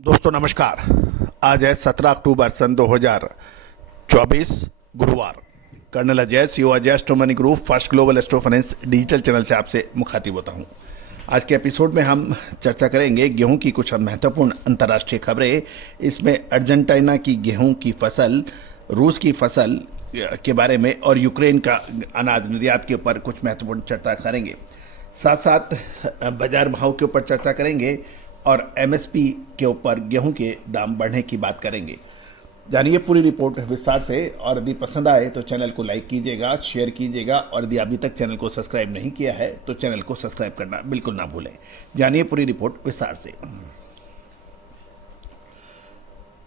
दोस्तों नमस्कार। आज है 17 अक्टूबर सन 2024 गुरुवार। Colonel Ajay CO Ajay astro money group first global astro finance digital channel से आपसे मुखातिब होता हूं। आज के एपिसोड में हम चर्चा करेंगे गेहूं की कुछ महत्वपूर्ण अंतर्राष्ट्रीय खबरें। इसमें अर्जेंटीना की गेहूं की फसल, रूस की फसल के बारे में और यूक्रेन का अनाज निर्यात के ऊपर कुछ महत्वपूर्ण चर्चा करेंगे। साथ साथ बाजार भाव के ऊपर चर्चा करेंगे और एमएसपी के ऊपर गेहूं के दाम बढ़ने की बात करेंगे। जानिए पूरी रिपोर्ट विस्तार से, और यदि पसंद आए तो चैनल को लाइक कीजिएगा, शेयर कीजिएगा, और यदि अभी तक चैनल को सब्सक्राइब नहीं किया है तो चैनल को सब्सक्राइब करना बिल्कुल ना भूलें। जानिए पूरी रिपोर्ट विस्तार से।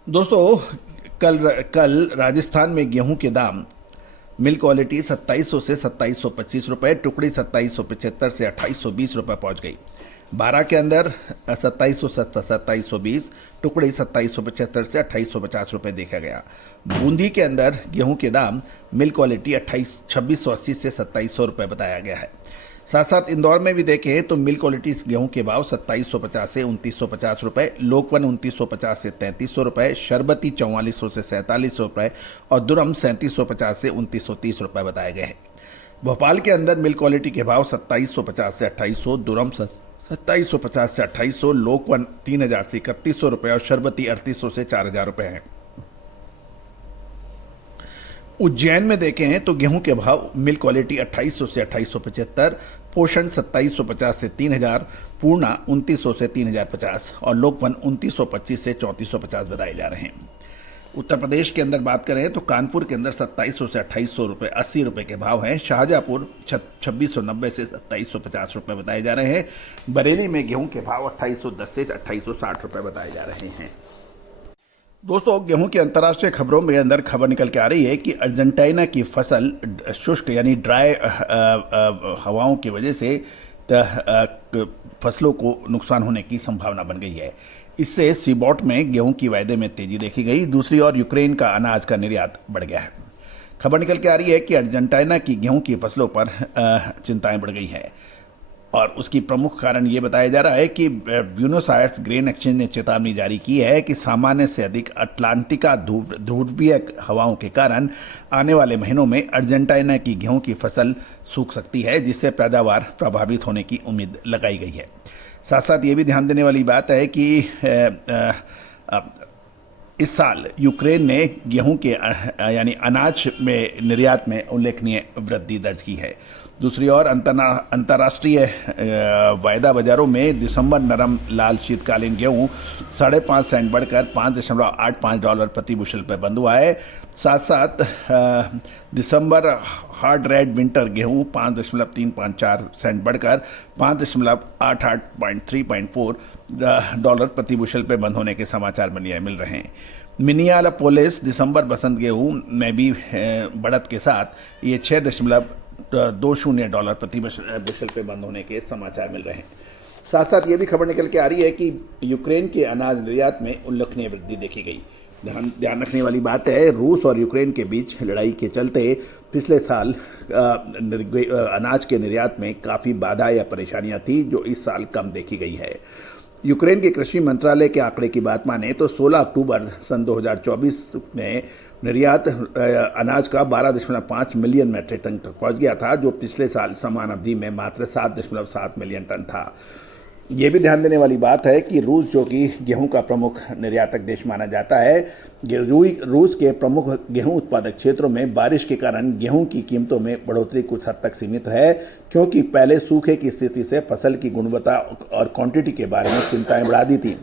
दोस्तों, कल राजस्थान में गेहूं के दाम मिल क्वालिटी 2700 से 2725 रुपये, टुकड़ी 2775 से 2820 रुपये पहुंच गई। 12 के अंदर 2700 से 2720, टुकड़ी 2775 से 2850 रुपये देखा गया। बूंदी के अंदर गेहूं के दाम मिल क्वालिटी 2680 से 2700 रुपये बताया गया है। साथ साथ इंदौर में भी देखें तो मिल क्वालिटी गेहूं के भाव 2750 से 2950 रुपये, लोकवन 2950 से 3300 रुपये, शरबती 4400 से 4700 रुपये और दुरम 3750 से 2930 रुपये बताए गए हैं। भोपाल के अंदर मिल क्वालिटी के भाव 2750 से 2800, दुरम 2750 से 2800, लोकवन 3000 से 3100 रुपये और शरबती 3800 से 4000 रुपये हैं। उज्जैन में देखें तो गेहूं के भाव मिल क्वालिटी 2800 से 2875, पोषण 2750 से 3000, पूर्णा 2900 से 3050 और लोकवन 2925 से 3450 बताए जा रहे हैं। उत्तर प्रदेश के अंदर बात करें तो कानपुर के अंदर 2700 से 2800 रुपये 80 रुपये के भाव हैं। शाहजहाँपुर 2690 से 2750 रुपये बताए जा रहे हैं। बरेली में गेहूं के भाव 2810 से 2860 रुपये बताए जा रहे हैं। दोस्तों, गेहूं की अंतर्राष्ट्रीय खबरों में अंदर खबर निकल के आ रही है कि अर्जेंटीना की फसल शुष्क यानी ड्राई हवाओं की वजह से फसलों को नुकसान होने की संभावना बन गई है। इससे सीबॉट में गेहूं की वायदे में तेजी देखी गई। दूसरी ओर यूक्रेन का अनाज का निर्यात बढ़ गया है। खबर निकल के आ रही है कि अर्जेंटीना की गेहूं की फसलों पर चिंताएं बढ़ गई है और उसकी प्रमुख कारण ये बताया जा रहा है कि ब्यूनोस आयर्स ग्रेन एक्सचेंज ने चेतावनी जारी की है कि सामान्य से अधिक अटलांटिका ध्रुवीय हवाओं के कारण आने वाले महीनों में अर्जेंटीना की गेहूं की फसल सूख सकती है, जिससे पैदावार प्रभावित होने की उम्मीद लगाई गई है। साथ साथ ये भी ध्यान देने वाली बात है कि इस साल यूक्रेन ने गेहूं के यानी अनाज में निर्यात में उल्लेखनीय वृद्धि दर्ज की है। दूसरी ओर अंतर्राष्ट्रीय वायदा बाजारों में दिसंबर नरम लाल शीतकालीन गेहूं 5.5 सेंट बढ़कर $5.85 प्रति बुशल पर बंद हुआ है। साथ साथ दिसंबर हार्ड रेड विंटर गेहूं 5.354 सेंट बढ़कर $5.88.3.4 प्रति बुशल पर बंद होने के समाचार मिल रहे हैं। मिनियापोलिस दिसंबर बसंत गेहूं में भी बढ़त के साथ ये $6.20 प्रति बुशल पे बंद होने के समाचार मिल रहे हैं। साथ साथ ये भी खबर निकल के आ रही है कि यूक्रेन के अनाज निर्यात में उल्लेखनीय वृद्धि देखी गई। ध्यान रखने वाली बात है, रूस और यूक्रेन के बीच लड़ाई के चलते पिछले साल अनाज के निर्यात में काफ़ी बाधा या परेशानियां थी, जो इस साल कम देखी गई है। यूक्रेन के कृषि मंत्रालय के आंकड़े की बात माने तो 16 अक्टूबर सन 2024 में निर्यात अनाज का 12.5 मिलियन मैट्रिक टन तक पहुंच गया था, जो पिछले साल समान अवधि में मात्र 7.7 मिलियन टन था। ये भी ध्यान देने वाली बात है कि रूस, जो कि गेहूं का प्रमुख निर्यातक देश माना जाता है, रूस के प्रमुख गेहूं उत्पादक क्षेत्रों में बारिश के कारण गेहूं की कीमतों में बढ़ोतरी कुछ हद तक सीमित है, क्योंकि पहले सूखे की स्थिति से फसल की गुणवत्ता और क्वांटिटी के बारे में चिंताएं बढ़ा दी थी।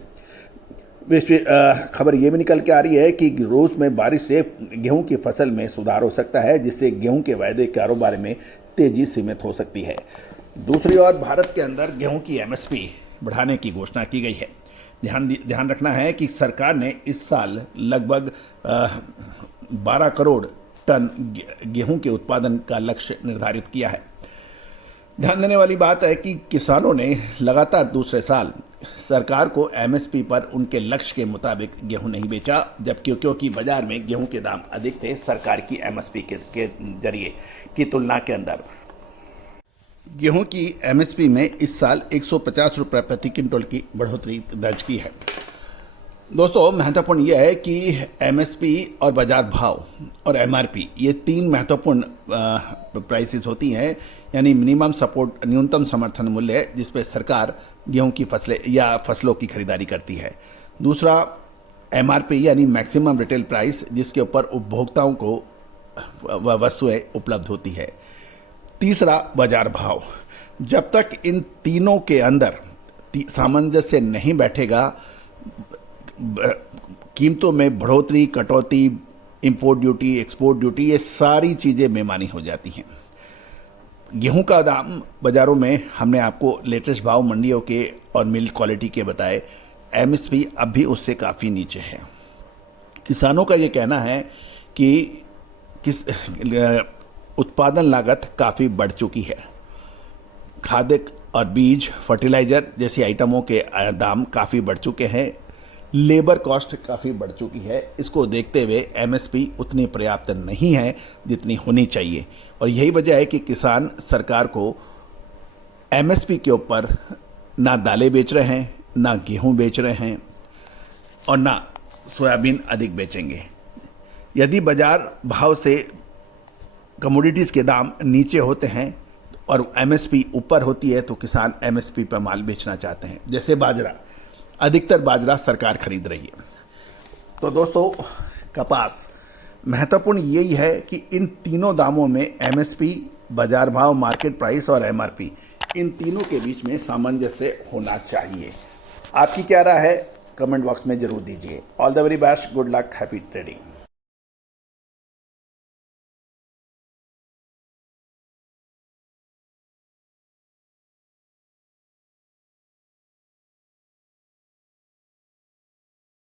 खबर ये भी निकल के आ रही है कि रूस में बारिश से गेहूं की फसल में सुधार हो सकता है, जिससे गेहूं के वायदे कारोबार में तेजी सीमित हो सकती है। दूसरी ओर भारत के अंदर गेहूं की एमएसपी बढ़ाने की घोषणा की गई है। ध्यान रखना है कि सरकार ने इस साल लगभग 12 करोड़ टन गेहूं के उत्पादन का लक्ष्य निर्धारित किया है। ध्यान देने वाली बात है कि किसानों ने लगातार दूसरे साल सरकार को एमएसपी पर उनके लक्ष्य के मुताबिक गेहूं नहीं बेचा, जबकि क्योंकि बाजार में गेहूं के दाम अधिक थे, सरकार की एमएसपी के जरिए की तुलना के अंदर गेहूं की एमएसपी में इस साल 150 रुपये प्रति क्विंटल की बढ़ोतरी दर्ज की है। दोस्तों महत्वपूर्ण यह है कि एमएसपी और बाजार भाव और एमआरपी ये तीन महत्वपूर्ण प्राइसेस होती हैं, यानी मिनिमम सपोर्ट न्यूनतम समर्थन मूल्य जिस पे सरकार गेहूं की फसलें या फसलों की खरीदारी करती है। दूसरा एमआरपी यानी मैक्सिमम रिटेल प्राइस जिसके ऊपर उपभोक्ताओं को वस्तुएं उपलब्ध होती है। तीसरा बाजार भाव। जब तक इन तीनों के अंदर सामंजस्य नहीं बैठेगा, कीमतों में बढ़ोतरी, कटौती, इंपोर्ट ड्यूटी, एक्सपोर्ट ड्यूटी, ये सारी चीज़ें बेमानी हो जाती हैं। गेहूं का दाम बाज़ारों में हमने आपको लेटेस्ट भाव मंडियों के और मिल क्वालिटी के बताए। एमएसपी अब भी उससे काफ़ी नीचे है। किसानों का ये कहना है कि उत्पादन लागत काफ़ी बढ़ चुकी है। खाद्य और बीज, फर्टिलाइज़र जैसी आइटमों के दाम काफ़ी बढ़ चुके हैं। लेबर कॉस्ट काफ़ी बढ़ चुकी है। इसको देखते हुए एमएसपी उतनी पर्याप्त नहीं है जितनी होनी चाहिए, और यही वजह है कि किसान सरकार को एमएसपी के ऊपर ना दालें बेच रहे हैं, ना गेहूं बेच रहे हैं और ना सोयाबीन अधिक बेचेंगे। यदि बाजार भाव से कमोडिटीज़ के दाम नीचे होते हैं और एमएसपी ऊपर होती है तो किसान एमएसपी पर माल बेचना चाहते हैं। जैसे बाजरा, अधिकतर बाजरा सरकार खरीद रही है। तो दोस्तों कपास, महत्वपूर्ण यही है कि इन तीनों दामों में एमएसपी, बाजार भाव, मार्केट प्राइस और एमआरपी, इन तीनों के बीच में सामंजस्य होना चाहिए। आपकी क्या राय है कमेंट बॉक्स में जरूर दीजिए। All the very best, good luck, happy trading.